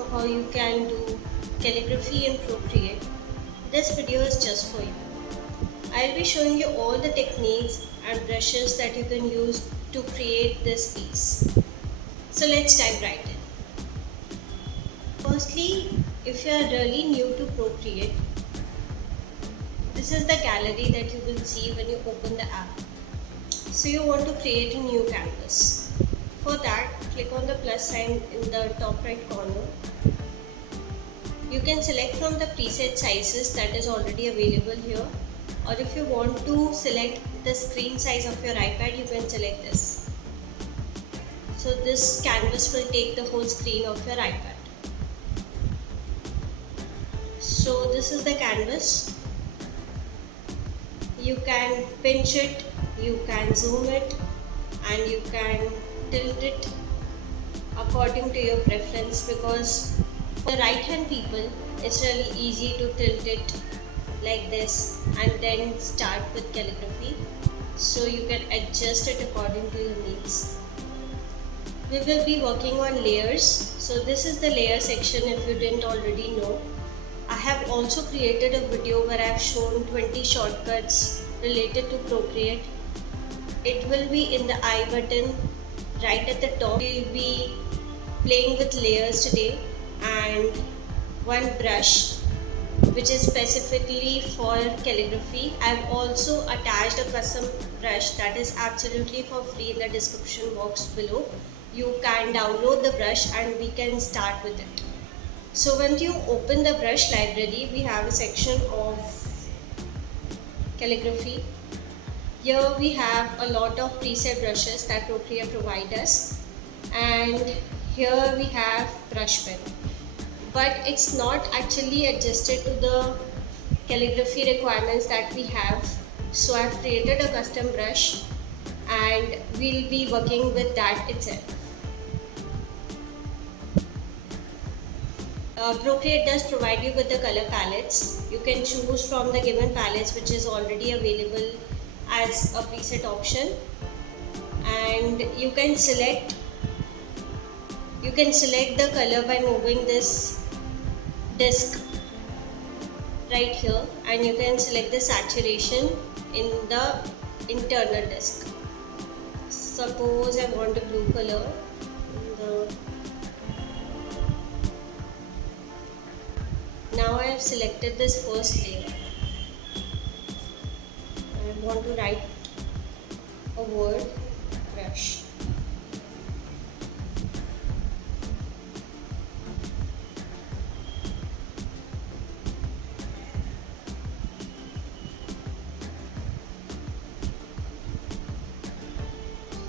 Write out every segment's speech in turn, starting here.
know how you can do calligraphy in Procreate, this video is just for you. I'll be showing you all the techniques and brushes that you can use to create this piece. So let's dive right in. Firstly, if you are really new to Procreate, this is the gallery that you will see when you open the app. So you want to create a new canvas. For that, click on the plus sign in the top right corner. You can select from the preset sizes that is already available here, or if you want to select the screen size of your iPad, you can select this. So this canvas will take the whole screen of your iPad. So this is the canvas. You can pinch it, you can zoom it, and you can tilt it according to your preference, because for right hand people it's really easy to tilt it like this and then start with calligraphy. So you can adjust it according to your needs. We will be working on layers. So this is the layer section if you didn't already know. I have also created a video where I have shown 20 shortcuts related to Procreate. It will be in the I button right at the top. We will be playing with layers today and one brush which is specifically for calligraphy. I have also attached a custom brush that is absolutely for free in the description box below. You can download the brush and we can start with it. So when you open the brush library, we have a section of calligraphy. Here we have a lot of preset brushes that Procreate provides us, and here we have brush pen, but it's not actually adjusted to the calligraphy requirements that we have. So I've created a custom brush and we'll be working with that itself. Procreate does provide you with the color palettes. You can choose from the given palettes which is already available as a preset option, and you can select the color by moving this disc right here, and you can select the saturation in the internal disc. Suppose I want a blue color. Now I have selected this first layer. I want to write a word, brush.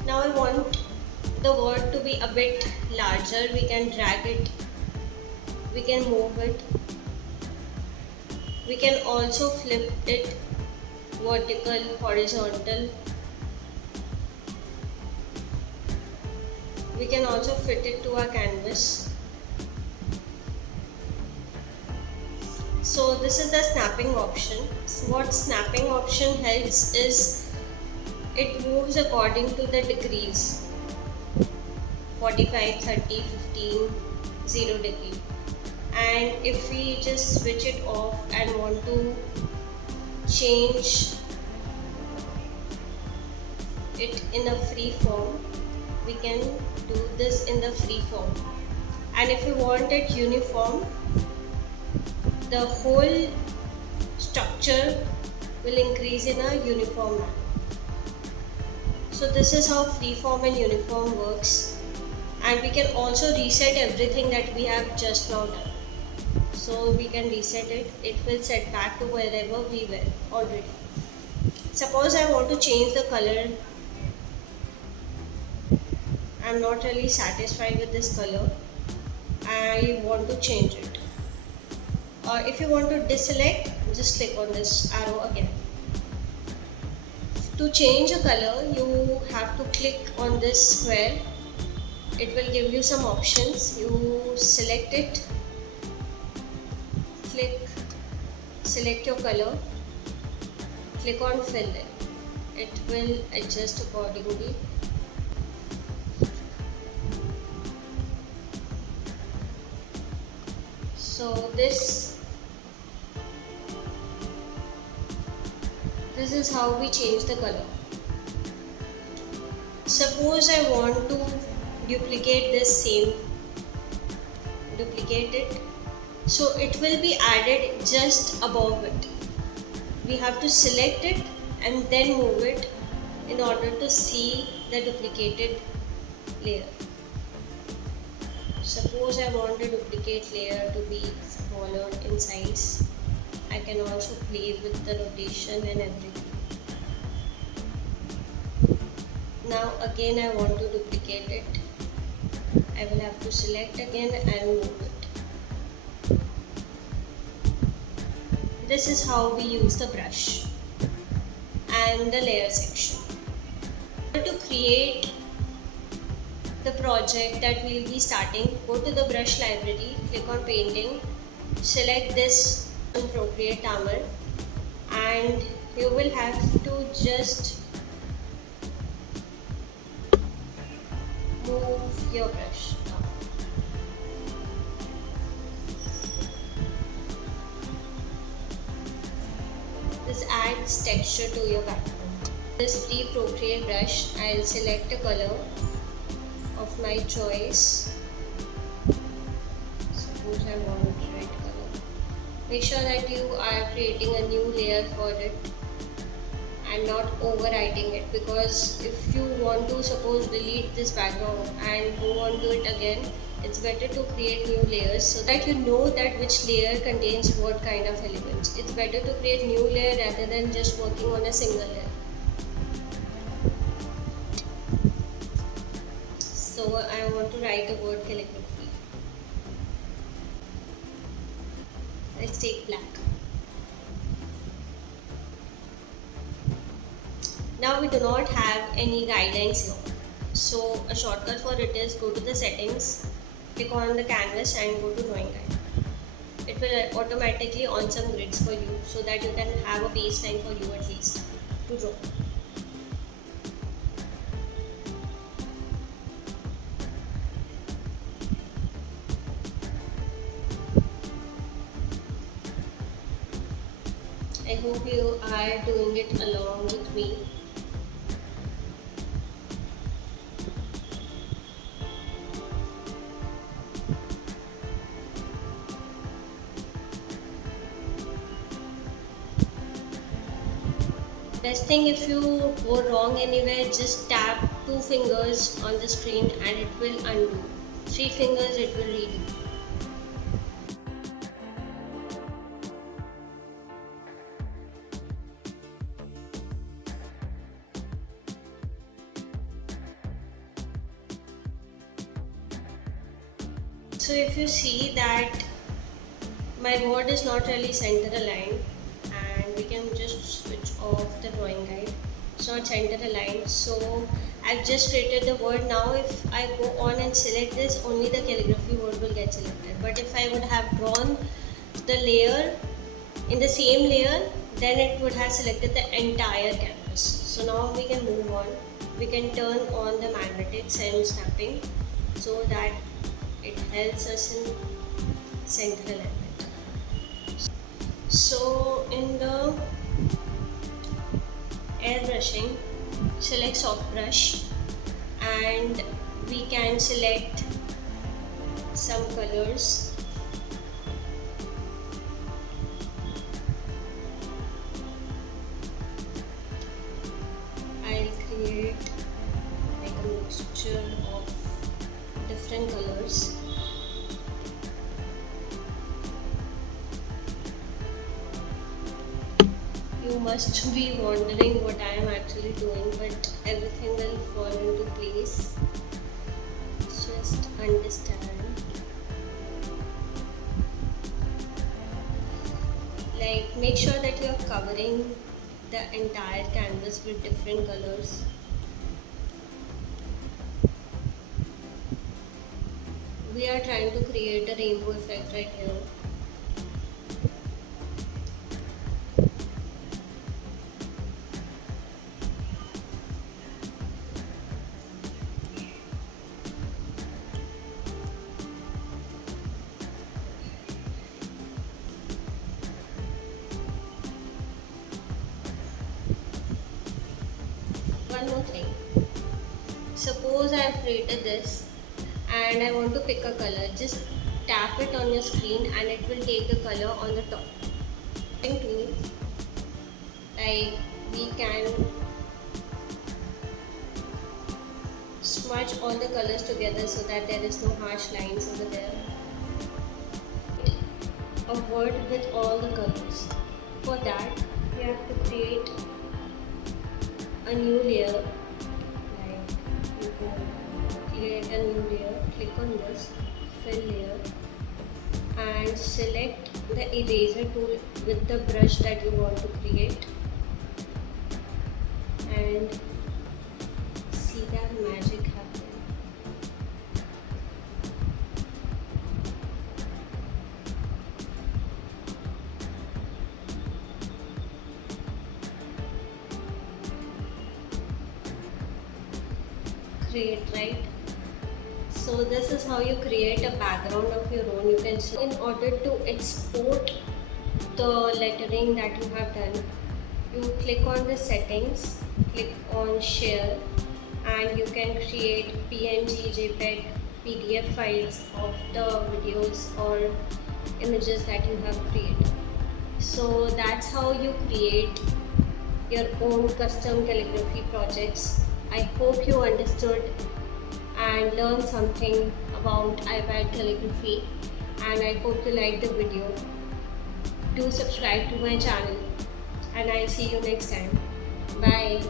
Now I want the word to be a bit larger. We can drag it, we can move it, we can also flip it vertical, horizontal. We can also fit it to our canvas. So this is the snapping option. What snapping option helps is it moves according to the degrees: 45, 30, 15, 0 degree. And if we just switch it off and want to change it in a free form, we can do this in the free form. And if we want it uniform, the whole structure will increase in a uniform manner. So this is how freeform and uniform works, and we can also reset everything that we have just now done. So we can reset it, it will set back to wherever we were already. Suppose I want to change the color. I'm not really satisfied with this color. I want to change it. If you want to deselect, just click on this arrow again. To change a color, you have to click on this square. It will give you some options. You select it, select your color, click on fill it. It will adjust accordingly. So this is how we change the color. Suppose I want to duplicate duplicate it, so it will be added just above it. We have to select it and then move it in order to see the duplicated layer. Suppose I want the duplicate layer to be smaller in size. I can also play with the rotation and everything. Now again I want to duplicate it. I will have to select again and move it. This is how we use the brush and the layer section. To create the project that we will be starting, go to the brush library, click on painting, select this Procreate armor, and you will have to just move your brush down. This adds texture to your background. This free Procreate brush, I'll select a color of my choice. Suppose I want red color. Make sure that you are creating a new layer for it and not overwriting it, because if you want to suppose delete this background and go on to it again, it's better to create new layers so that you know that which layer contains what kind of elements. It's better to create new layer rather than just working on a single layer. So I want to write a word calligraphy. Let's take black. Now we do not have any guidelines here. So a shortcut for it is go to the settings, click on the canvas and go to drawing guide. It will automatically on some grids for you so that you can have a baseline for you at least to draw. I hope you are doing it along with me. Best thing, if you go wrong anywhere, just tap 2 fingers on the screen and it will undo. 3 fingers it will redo. So if you see that my word is not really center aligned, and we can just switch off the drawing guide. It's not center aligned, so I've just created the word. Now if I go on and select this, only the calligraphy word will get selected. But if I would have drawn the layer in the same layer, then it would have selected the entire canvas. So now we can move on. We can turn on the magnetics and snapping so that it helps us in center alignment. So in the airbrushing, select soft brush and we can select some colors. I'll create like a mixture of different colors. You must be wondering what I am actually doing, but everything will fall into place. Just understand. Like, make sure that you are covering the entire canvas with different colors. We are trying to create a rainbow effect right here. one more thing. Suppose I have created this and I want to pick a color. Just tap it on your screen and it will take the color on the top. Tool, like we can smudge all the colors together so that there is no harsh lines over there. A word with all the colors. For that, we have to create a new layer. Like you can create a new layer, click on this, fill layer, and select the eraser tool with the brush that you want to create, and see that magic happen. Create, right? So this is how you create a background of your own. You can see in order to export the lettering that you have done, you click on the settings, click on share, and you can create PNG, JPEG, PDF files of the videos or images that you have created. So that's how you create your own custom calligraphy projects. I hope you understood and learned something about iPad calligraphy, and I hope you liked the video. Do subscribe to my channel and I'll see you next time. Bye.